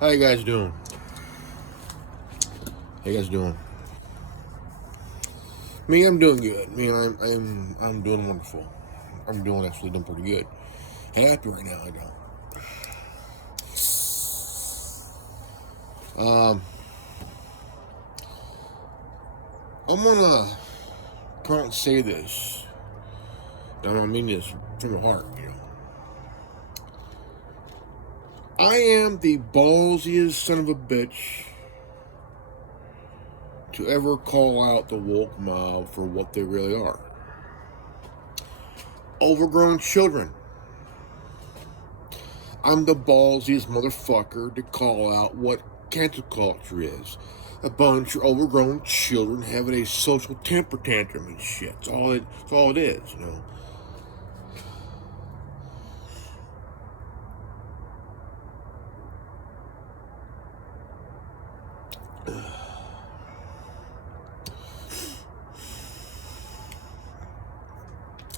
How you guys doing? How you guys doing? Me, I'm doing good. Me, I'm doing wonderful. I'm doing actually doing pretty good. Happy right now, I know. I'm gonna come out and say this. And I mean this from the heart. I am the ballsiest son of a bitch to ever call out the woke mob for what they really are. Overgrown children. I'm the ballsiest motherfucker to call out what cancel culture is. A bunch of overgrown children having a social temper tantrum and shit. That's all it is,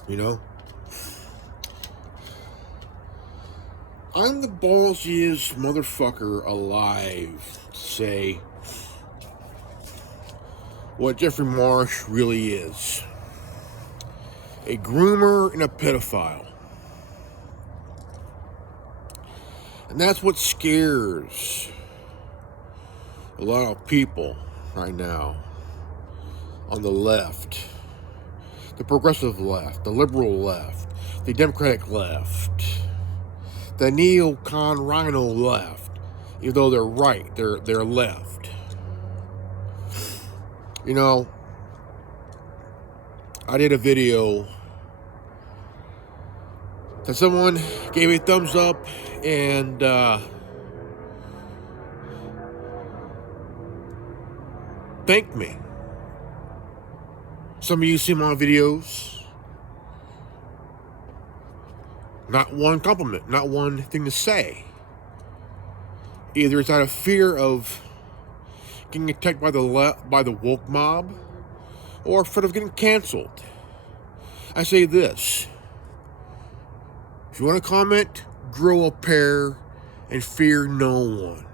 You know? I'm the ballsiest motherfucker alive to say what Jeffrey Marsh really is. A groomer and a pedophile. And that's what scares a lot of people right now on the left, the progressive left, the liberal left, the democratic left, the neocon rhino left. Even though they're right, they're left. I did a video that someone gave a thumbs up and thanked me. Some of you see my videos. Not one compliment, not one thing to say. Either it's out of fear of getting attacked by the woke mob, or afraid of getting canceled. I say this: if you want to comment, grow a pair and fear no one.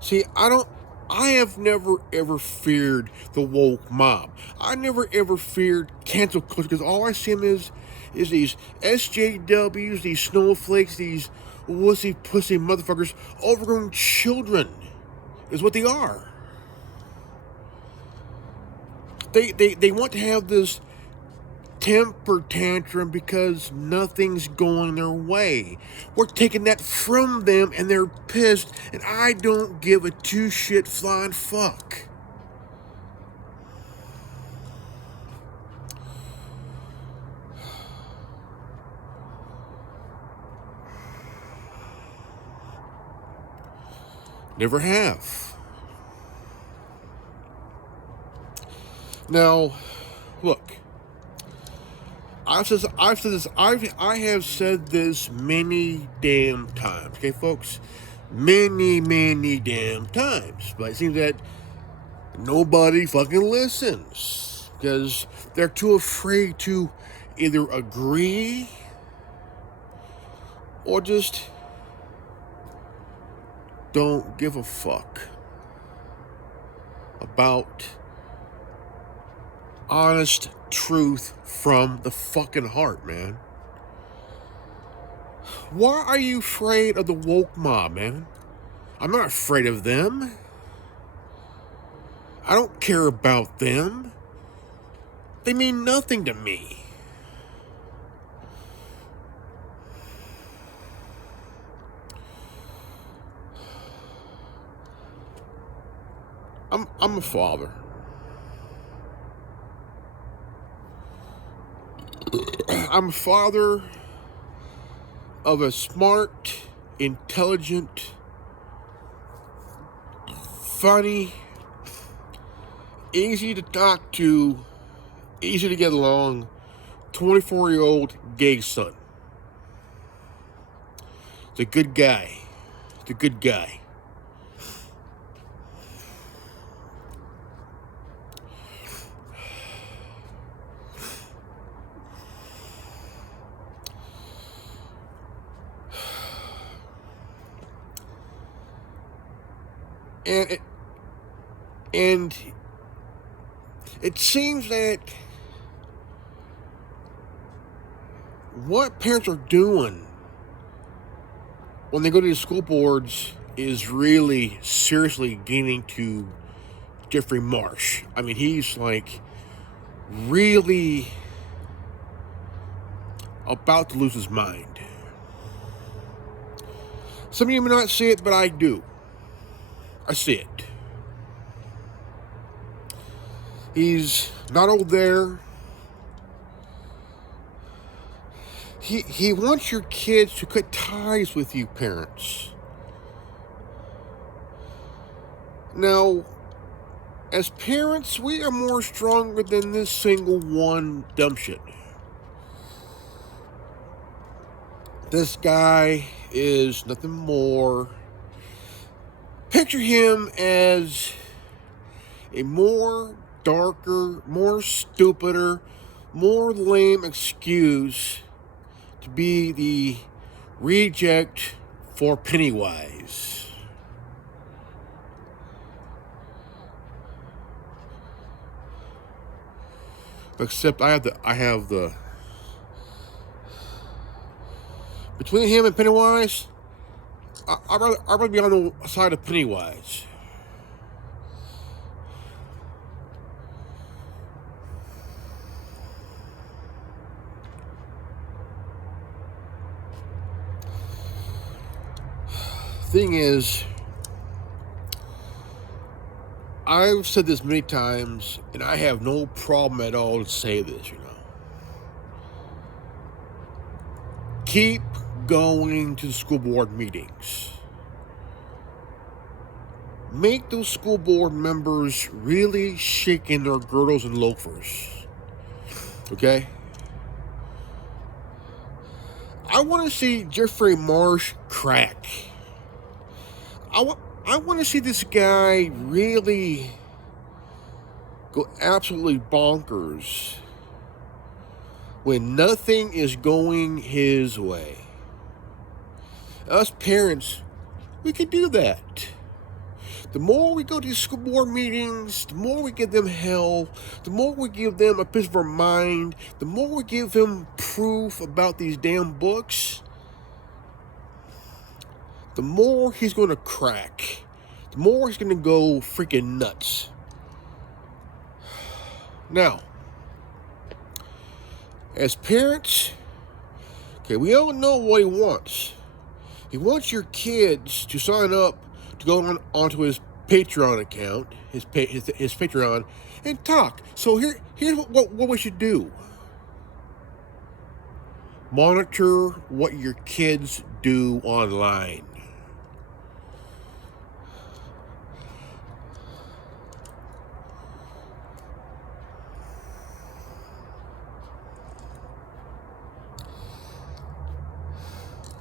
See, I have never ever feared the woke mob. I never ever feared cancel culture, because all I see them is these SJWs, these snowflakes, these wussy pussy motherfuckers, overgrown children is what they are. They want to have this temper tantrum because nothing's going their way. We're taking that from them and they're pissed, and I don't give a two shit flying fuck. Never have. Now, look, I have said this many damn times, okay, folks? Many damn times. But it seems that nobody fucking listens because they're too afraid to either agree or just don't give a fuck about honest truth from the fucking heart, man. Why are you afraid of the woke mob, man? I'm not afraid of them. I don't care about them. They mean nothing to me. I'm a father. I'm a father of a smart, intelligent, funny, easy to talk to, easy to get along, 24-year-old gay son. He's a good guy. He's a good guy. And and it seems that what parents are doing when they go to the school boards is really seriously getting to Jeffrey Marsh. I mean, he's like really about to lose his mind. Some of you may not see it, but I do. I see it. He's not over there. He wants your kids to cut ties with you, parents. Now, as parents, we are more stronger than this single one dumb shit. This guy is nothing more. Picture him as a more darker, more stupider, more lame excuse to be the reject for Pennywise. Except I have the between him and Pennywise, I'd rather be on the side of Pennywise. Thing is, I've said this many times, and I have no problem at all to say this, you know. Keep going to the school board meetings. Make those school board members really shake in their girdles and loafers. Okay? I want to see Jeffrey Marsh crack. I want to see this guy really go absolutely bonkers when nothing is going his way. Us parents, we can do that. The more we go to school board meetings, the more we give them hell, the more we give them a piece of our mind, the more we give them proof about these damn books, the more he's going to crack. The more he's going to go freaking nuts. Now, as parents, okay, we all know what he wants. He wants your kids to sign up to go onto his Patreon account, his Patreon, and talk. So here's what we should do. Monitor what your kids do online.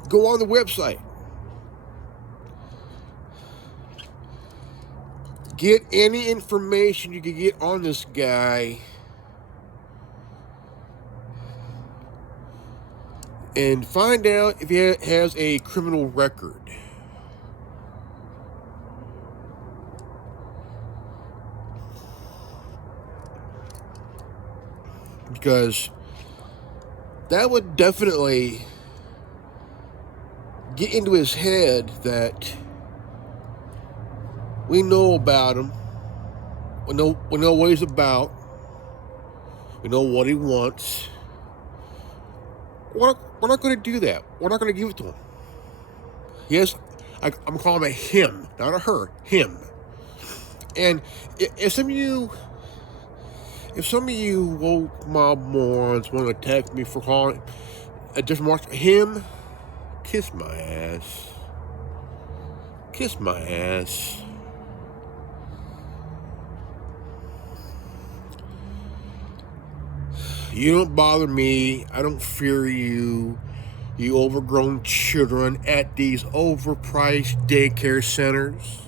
Go on the website. Get any information you can get on this guy. And find out if he has a criminal record. Because that would definitely get into his head that we know about him. We know what he's about. We know what he wants. We're not going to do that. We're not going to give it to him. Yes, I'm calling it him, not a her. Him. And if some of you woke mob morons want to attack me for calling a different mark, him, kiss my ass. Kiss my ass. You don't bother me. I don't fear you. You overgrown children at these overpriced daycare centers.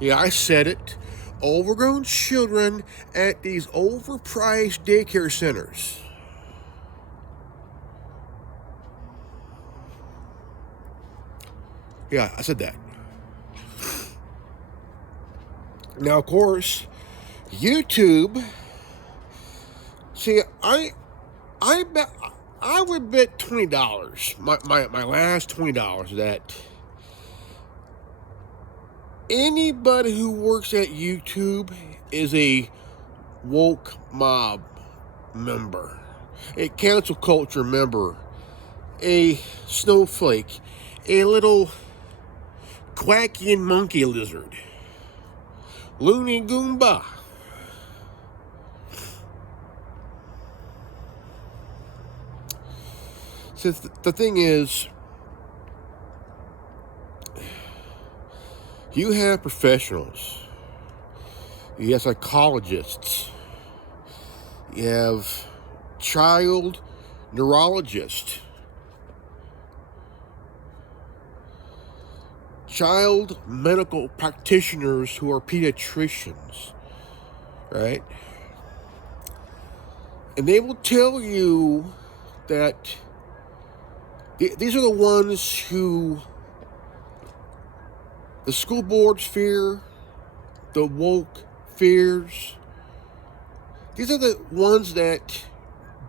Yeah, I said it. Overgrown children at these overpriced daycare centers. Yeah, I said that. Now, of course, YouTube. See, I bet I would bet $20. My last $20 that anybody who works at YouTube is a woke mob member, a cancel culture member, a snowflake, a little quacking monkey lizard, loony goomba. So the thing is, you have professionals, you have psychologists, you have child neurologists, child medical practitioners who are pediatricians, right? And they will tell you that these are the ones who the school boards fear, the woke fears. These are the ones that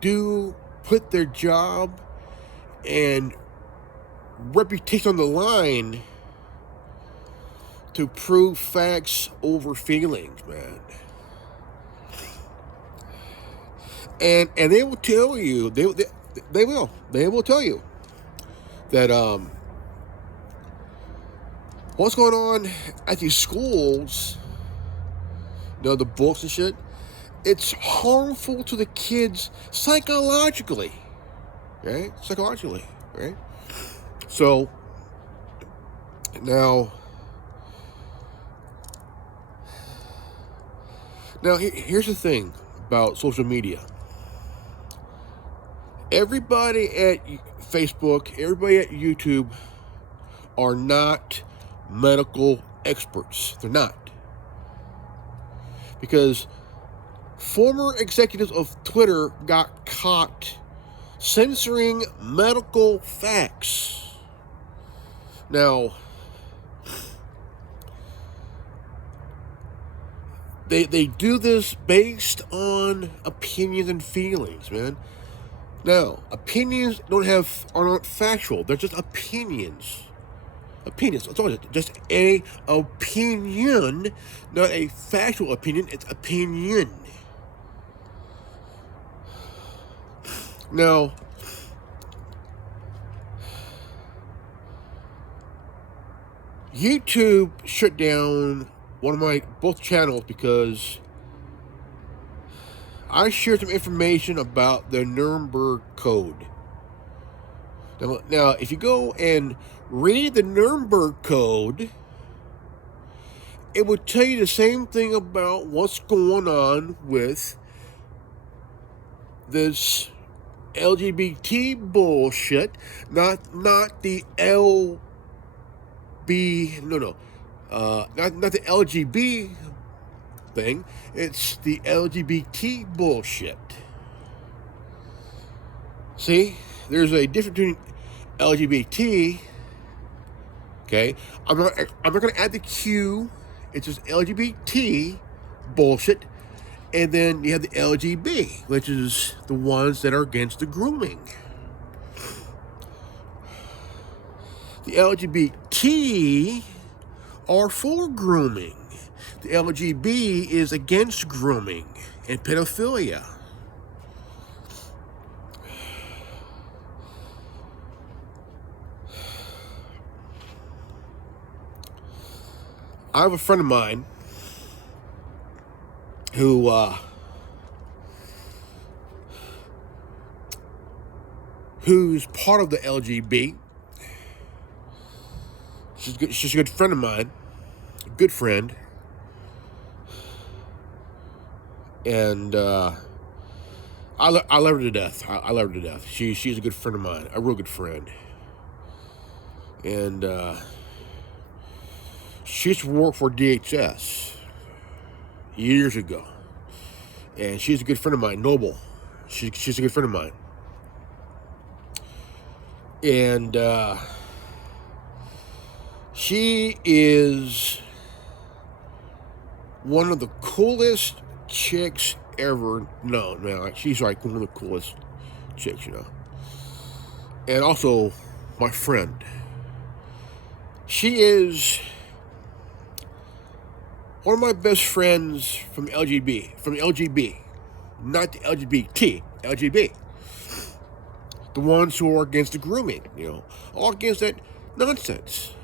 do put their job and reputation on the line to prove facts over feelings, man. And they will tell you, they will tell you that what's going on at these schools, the books and shit, it's harmful to the kids psychologically, right? Psychologically, right? So now here's the thing about social media. Everybody at Facebook, everybody at YouTube are not medical experts. They're not. Because former executives of Twitter got caught censoring medical facts. Now, they do this based on opinions and feelings, man. Now, opinions are not factual. They're just opinions. Opinions. It's always just a opinion, not a factual opinion. It's opinion. Now, YouTube shut down one of my both channels because I shared some information about the Nuremberg Code. Now, if you go and read the Nuremberg Code, it would tell you the same thing about what's going on with this LGBT bullshit. Not the not the LGB thing. It's the LGBT bullshit. See, there's a difference between LGBT. Okay, I'm not going to add the Q. It's just LGBT bullshit, and then you have the LGB, which is the ones that are against the grooming. The LGBT are for grooming. The LGB is against grooming and pedophilia. I have a friend of mine who's part of the LGB. She's a good friend of mine, a good friend, and I love her to death. I love her to death. She's a good friend of mine, a real good friend, and she used to work for DHS years ago, and she's a good friend of mine, Noble. She's a good friend of mine, and she is one of the coolest chicks ever known. Man, she's like one of the coolest chicks, you know. And also, my friend. She is one of my best friends from LGB, not the LGBT, LGB. The ones who are against the grooming, you know, all against that nonsense.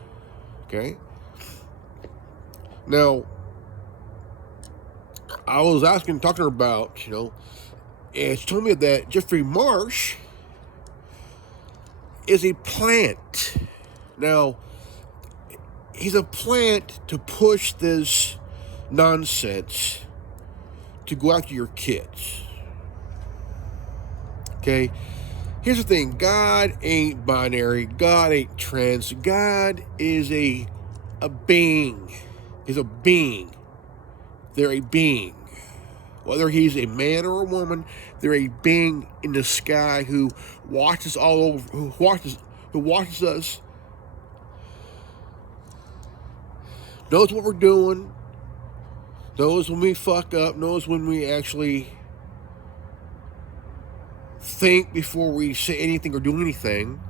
Okay? Now, I was talking to her about, you know, and she told me that Jeffrey Marsh is a plant. Now, he's a plant to push this nonsense to go after your kids. Okay? Here's the thing. God ain't binary. God ain't trans. God is a being. He's a being. They're a being. Whether he's a man or a woman, they're a being in the sky who watches all over, who watches us, knows what we're doing, knows when we fuck up, knows when we actually think before we say anything or do anything.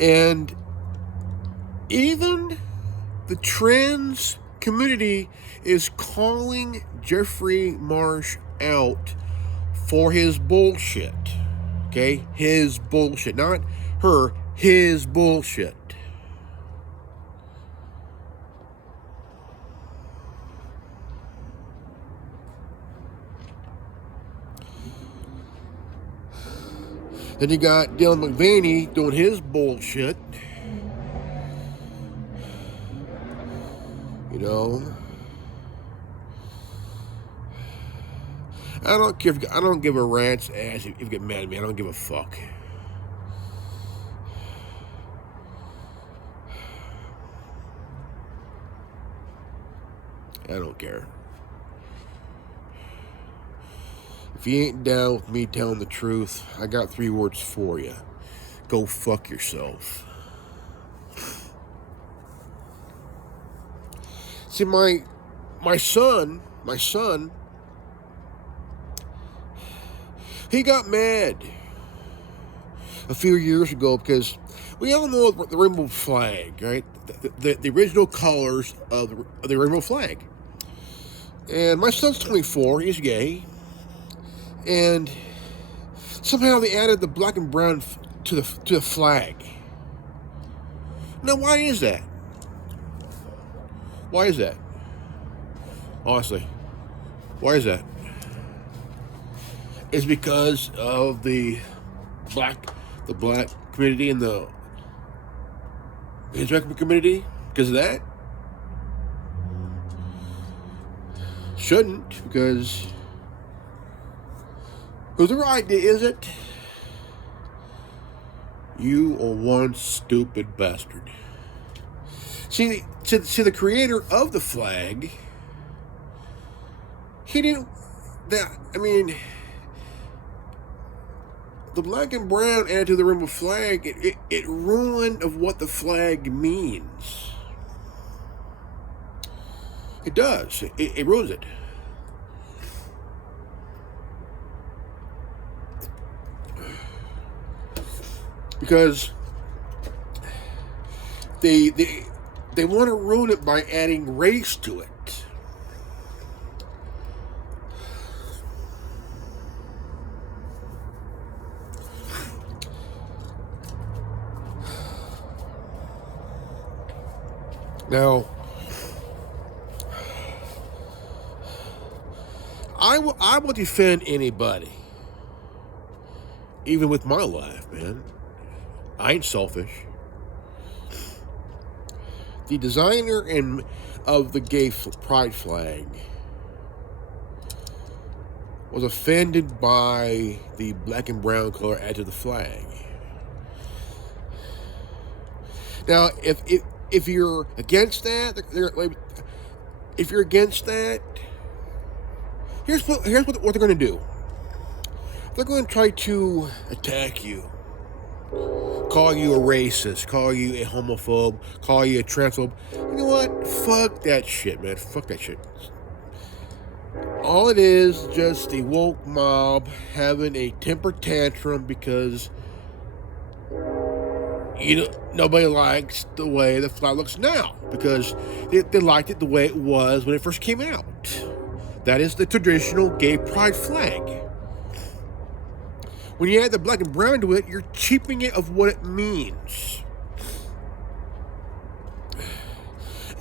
And even the trans community is calling Jeffrey Marsh out for his bullshit. Okay? His bullshit. Not her, his bullshit. Then you got Dylan Mulvaney doing his bullshit. You know, I don't give a rat's ass if you get mad at me. I don't give a fuck. I don't care. If you ain't down with me telling the truth, I got 3 words for you. Go fuck yourself. See, my son, he got mad a few years ago because we all know the rainbow flag, right? The original colors of the rainbow flag. And my son's 24, he's gay. And somehow they added the black and brown to the flag. Now, why is that? Why is that? Honestly, why is that? It's because of the black community and the Hispanic community. Because of that? Shouldn't, because whose idea is it? You are one stupid bastard. See, the creator of the flag, he didn't. The black and brown added to the rainbow flag. It ruined of what the flag means. It does. It ruins it. Because they want to ruin it by adding race to it. Now, I will defend anybody, even with my life, man. I ain't selfish. The designer of the gay pride flag was offended by the black and brown color added to the flag. Now, if you're against that, if you're against that, here's what they're going to do. They're going to try to attack you call you a racist, call you a homophobe, call you a transphobe. You know what? Fuck that shit, man. Fuck that shit. All it is just the woke mob having a temper tantrum because nobody likes the way the flag looks now, because they liked it the way it was when it first came out. That is the traditional gay pride flag. When you add the black and brown to it, you're cheapening it of what it means.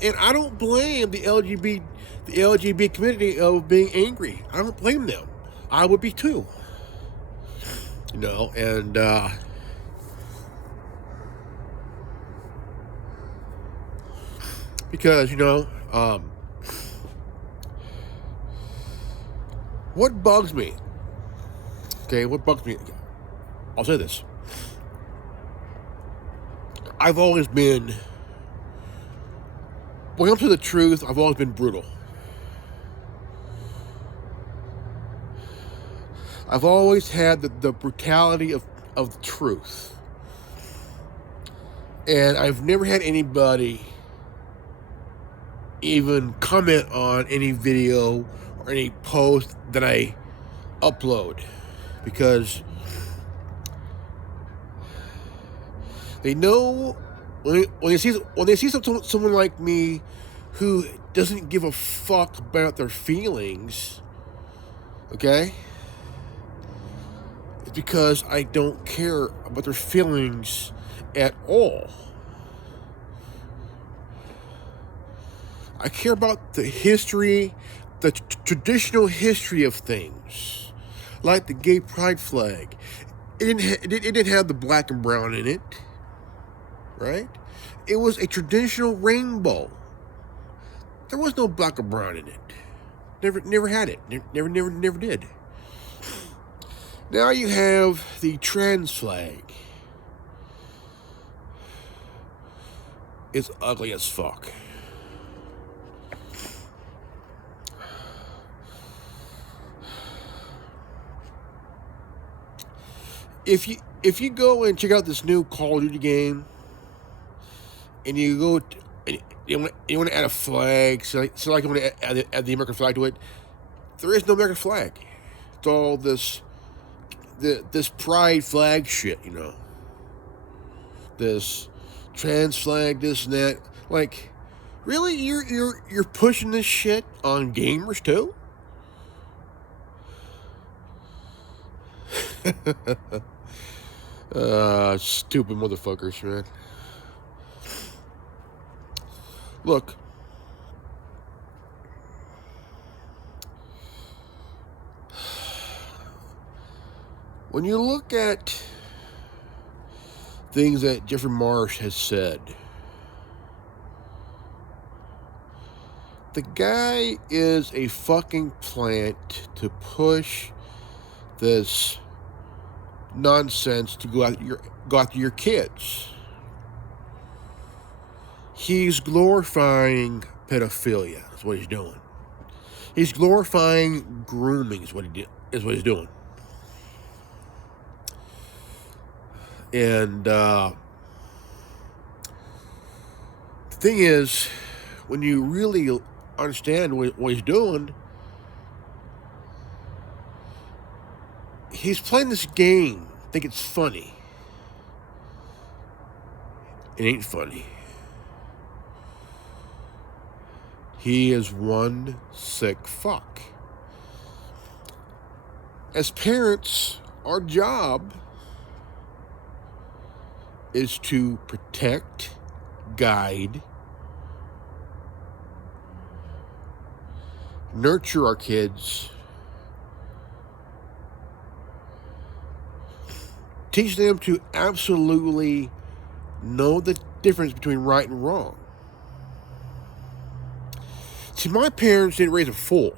And I don't blame the LGBT community of being angry. I don't blame them. I would be too. And because what bugs me? Okay, what bugs me? I'll say this. I've always been, when it comes to the truth, I've always been brutal. I've always had the brutality of the truth. And I've never had anybody even comment on any video or any post that I upload, because they know when they see someone like me who doesn't give a fuck about their feelings, okay? It's because I don't care about their feelings at all. I care about the history, the traditional history of things, like the gay pride flag. It didn't have the black and brown in it, right? It was a traditional rainbow. There was no black or brown in it. Never had it. Never did. Now you have the trans flag. It's ugly as fuck. If you go and check out this new Call of Duty game, and you go and you want to add a flag, so like you want to add the American flag to it, there is no American flag. It's all this pride flag shit, this trans flag, this and that. Like, really, you're pushing this shit on gamers too? Stupid motherfuckers, man. Look, when you look at things that Jeffrey Marsh has said, the guy is a fucking plant to push this nonsense to go after your kids. He's glorifying pedophilia. That's what he's doing. He's glorifying grooming. Is what he's doing. And the thing is, when you really understand what he's doing, he's playing this game, think it's funny. It ain't funny. He is one sick fuck. As parents, our job is to protect, guide, nurture our kids, teach them to absolutely know the difference between right and wrong. See, my parents didn't raise a fool.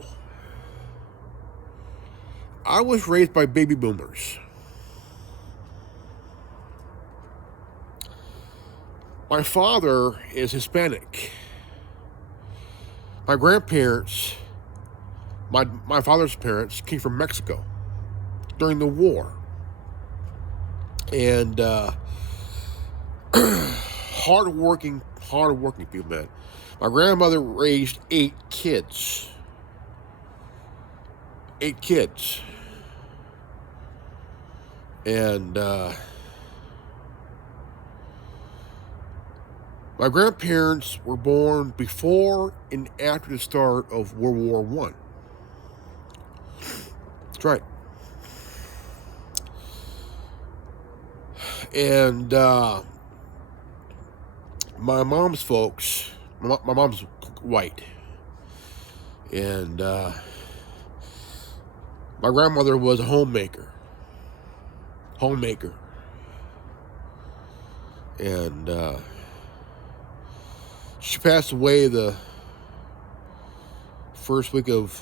I was raised by baby boomers. My father is Hispanic. My grandparents, my father's parents, came from Mexico during the war. And hardworking people, man. My grandmother raised 8 kids. 8 kids. And my grandparents were born before and after the start of World War I. That's right. And my mom's folks, my mom's white. And my grandmother was a homemaker. And she passed away the first week of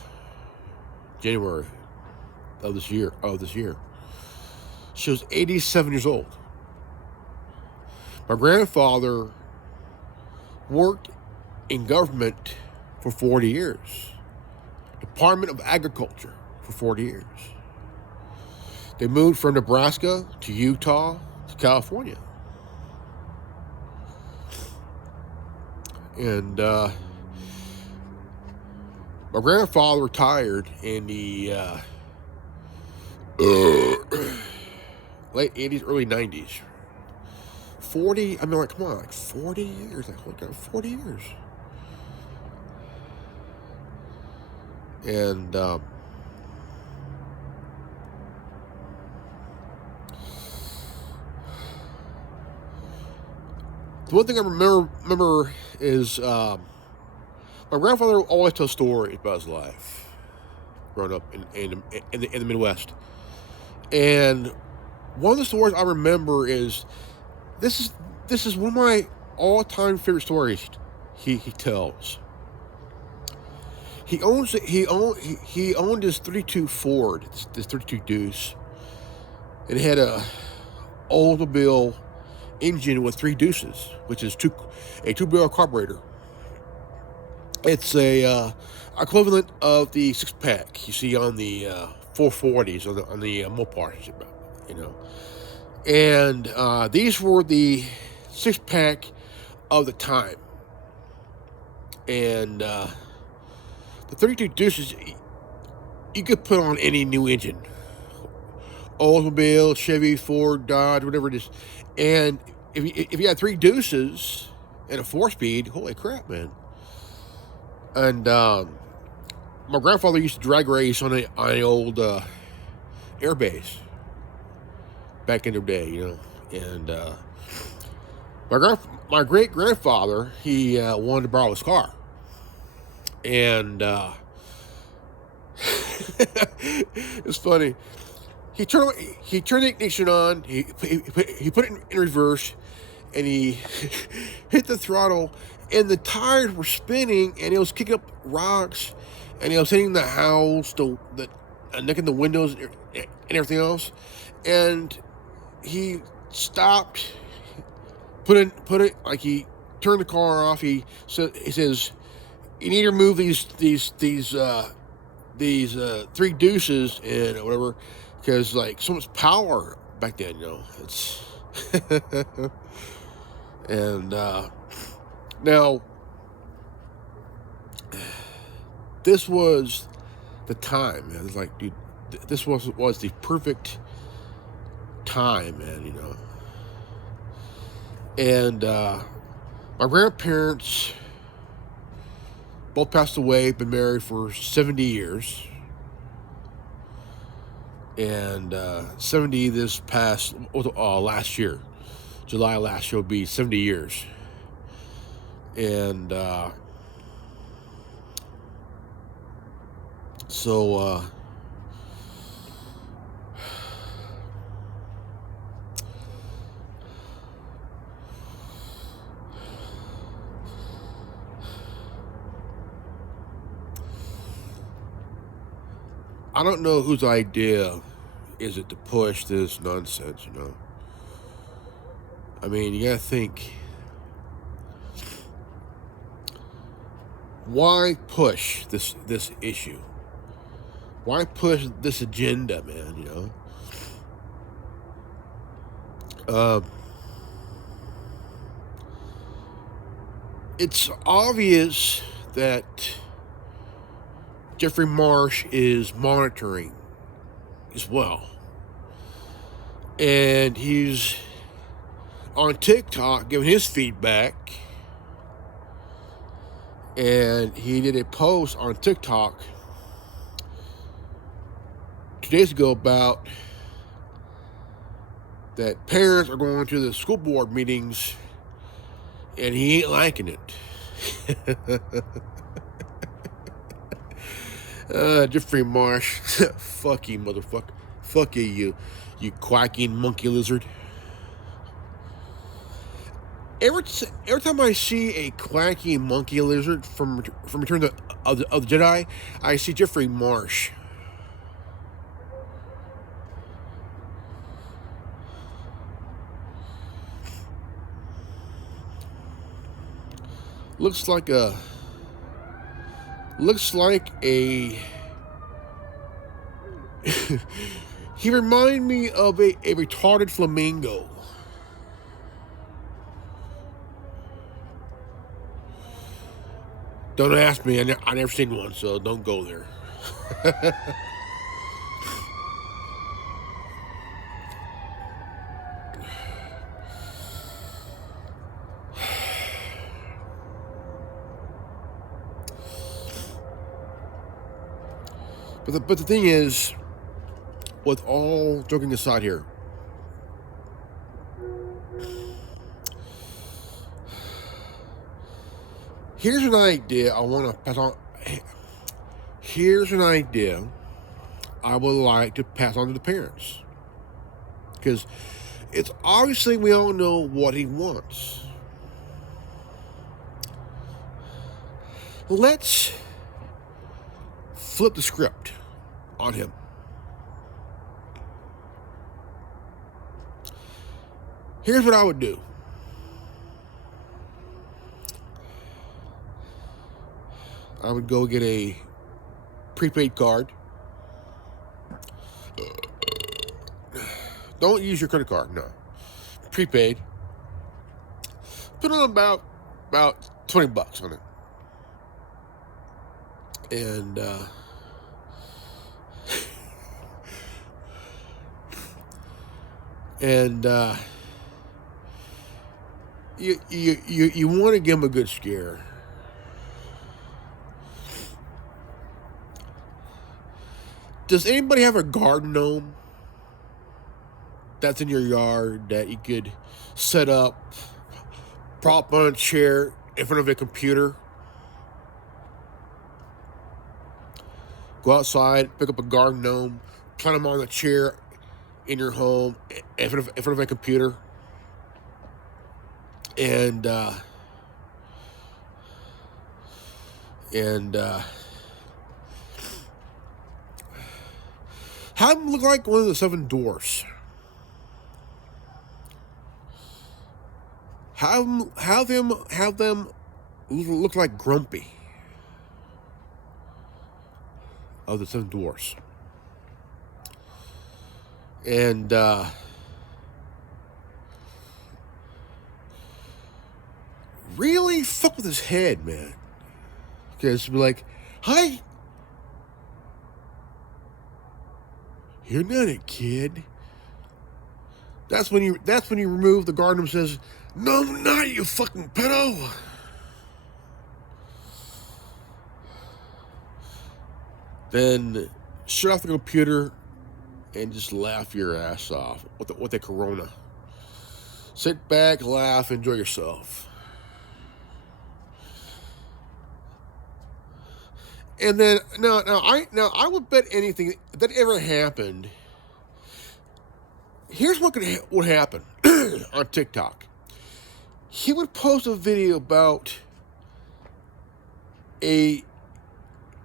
January of this year. She was 87 years old. My grandfather worked in government for 40 years. Department of Agriculture for 40 years. They moved from Nebraska to Utah to California. And my grandfather retired in the late 80s, early 90s. 40, I mean, like, come on, like 40 years. Like, holy God, 40 years. And the one thing I remember is my grandfather always tells stories about his life growing up in the Midwest. And one of the stories I remember is this is one of my all-time favorite stories he tells. He owned this 32 Ford, this 32 Deuce, and it had a Oldsmobile engine with 3 deuces, which is a 2-barrel carburetor. It's a equivalent of the 6-pack you see on the 440s on the Mopars, you know. And these were the 6-pack of the time. And the 32 Deuces, you could put on any new engine. Oldsmobile, Chevy, Ford, Dodge, whatever it is. And if you had 3 deuces and a 4-speed, holy crap, man. And my grandfather used to drag race on an old air base back in the day, you know. And my great grandfather, he wanted to borrow his car, and it's funny. He turned the ignition on. He put it in reverse, and he hit the throttle, and the tires were spinning, and it was kicking up rocks, and it was hitting the house, nicking the windows and everything else. And he stopped, put it like he turned the car off. He says, "You need to remove these 3 deuces and whatever, because like so much power back then, you know." It's and now this was the time, man. It's like, dude, this was the perfect time, man, you know. And my grandparents both passed away, been married for 70 years. And 70 this past, last year, July last year will be 70 years. And so I don't know whose idea is it to push this nonsense, you know. I mean, you gotta think, why push this issue? Why push this agenda, man, you know? it's obvious that Jeffrey Marsh is monitoring as well. And he's on TikTok giving his feedback. And he did a post on TikTok 2 days ago about that parents are going to the school board meetings and he ain't liking it. Jeffrey Marsh. Fuck you, motherfucker. Fuck you quacking monkey lizard. Every time I see a quacking monkey lizard from Return of the Jedi, I see Jeffrey Marsh. Looks like a he reminded me of a retarded flamingo. Don't ask me, I never seen one, so don't go there. But the thing is, with all joking aside here, here's an idea I want to pass on. Here's an idea I would like to pass on to the parents. Because it's obviously we all know what he wants. Let's flip the script on him. Here's what I would do. I would go get a prepaid card. Don't use your credit card, no. Prepaid. Put on about $20 on it. And you want to give him a good scare. Does anybody have a garden gnome that's in your yard that you could set up, prop on a chair in front of a computer? Go outside, pick up a garden gnome, plant them on the chair in your home in front of a computer, and have them look like one of the 7 dwarfs. Have them look like Grumpy of the 7 dwarfs. And really fuck with his head, man. Because be like, hi, you're not a kid. That's when you remove the garden and says, no, I'm not, you fucking pedo. Then shut off the computer and just laugh your ass off with the Corona. Sit back, laugh, enjoy yourself. And then now I would bet anything that ever happened. Here's what would happen on TikTok. He would post a video about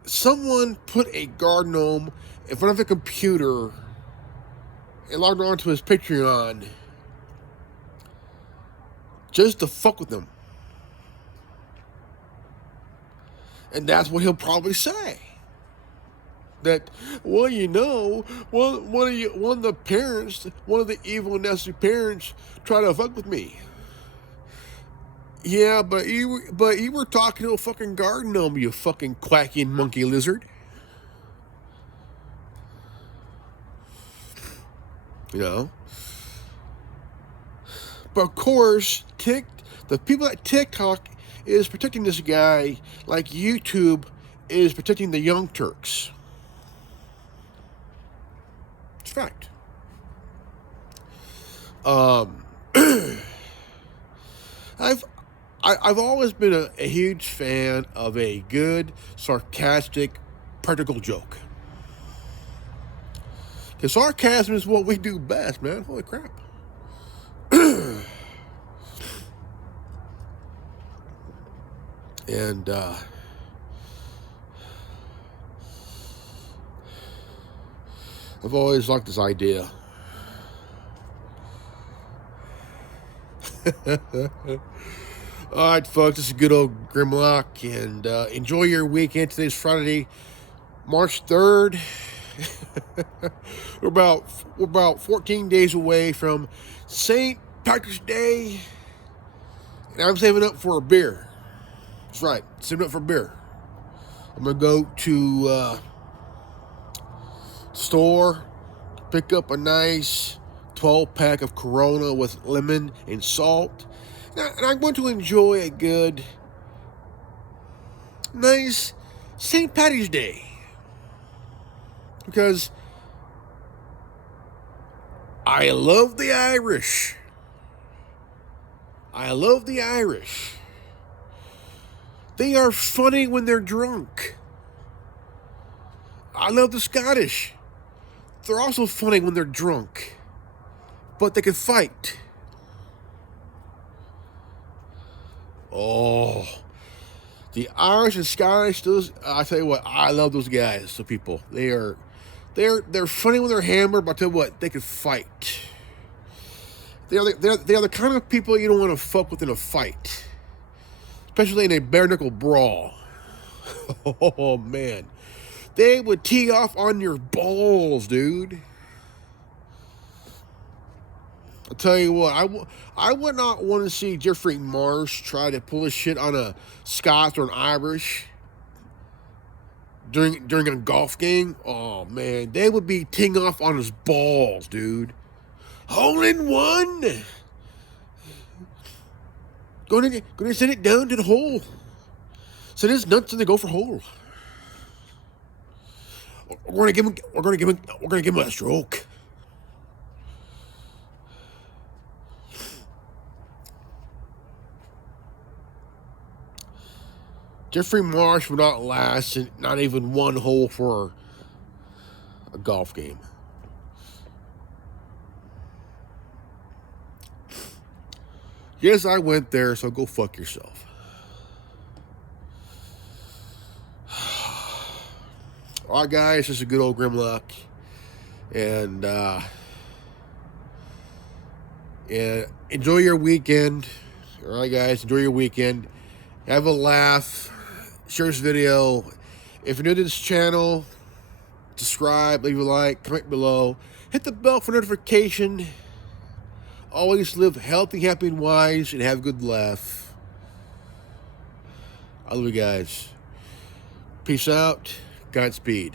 someone put a garden gnome in front of a computer and logged on to his Patreon just to fuck with them. And that's what he'll probably say. That, well, you know, one of the parents, one of the evil, nasty parents tried to fuck with me. Yeah, but you were talking to a fucking garden gnome, you fucking quacking monkey lizard. You know. But of course, the people at TikTok is protecting this guy like YouTube is protecting the Young Turks. It's a fact. Um, I've I've always been a huge fan of a good, sarcastic, practical joke. Because sarcasm is what we do best, man. Holy crap. And I've always liked this idea. All right, folks, this is good old Grimlock, and enjoy your weekend. Today's Friday, March 3rd. we're about 14 days away from St. Patrick's Day, and I'm saving up for a beer. That's right, saving up for a beer. I'm gonna go to store, pick up a nice 12-pack of Corona with lemon and salt. And I'm going to enjoy a good, nice St. Patty's Day. Because I love the Irish. I love the Irish. They are funny when they're drunk. I love the Scottish. They're also funny when they're drunk. But they can fight. Oh, the Irish and Scottish, I tell you what, I love those guys, the people. They're funny when they're hammered, but I tell you what, they can fight. They are the kind of people you don't want to fuck with in a fight. Especially in a bare knuckle brawl. Oh, man. They would tee off on your balls, dude. I'll tell you what, I would not want to see Jeffrey Marsh try to pull his shit on a Scots or an Irish during a golf game. Oh, man, they would be teeing off on his balls, dude. Hole in one. Going to send it down to the hole. Send his nuts and they go for hole. We're gonna give him a stroke. Jeffrey Marsh would not last not even one hole for a golf game. Yes, I went there, so go fuck yourself. All right, guys, this is a good old Grimlock. And enjoy your weekend. All right, guys, enjoy your weekend. Have a laugh. Share this video. If you're new to this channel, subscribe, leave a like, comment below. Hit the bell for notification. Always live healthy, happy, and wise, and have a good laugh. I love you guys. Peace out. Godspeed.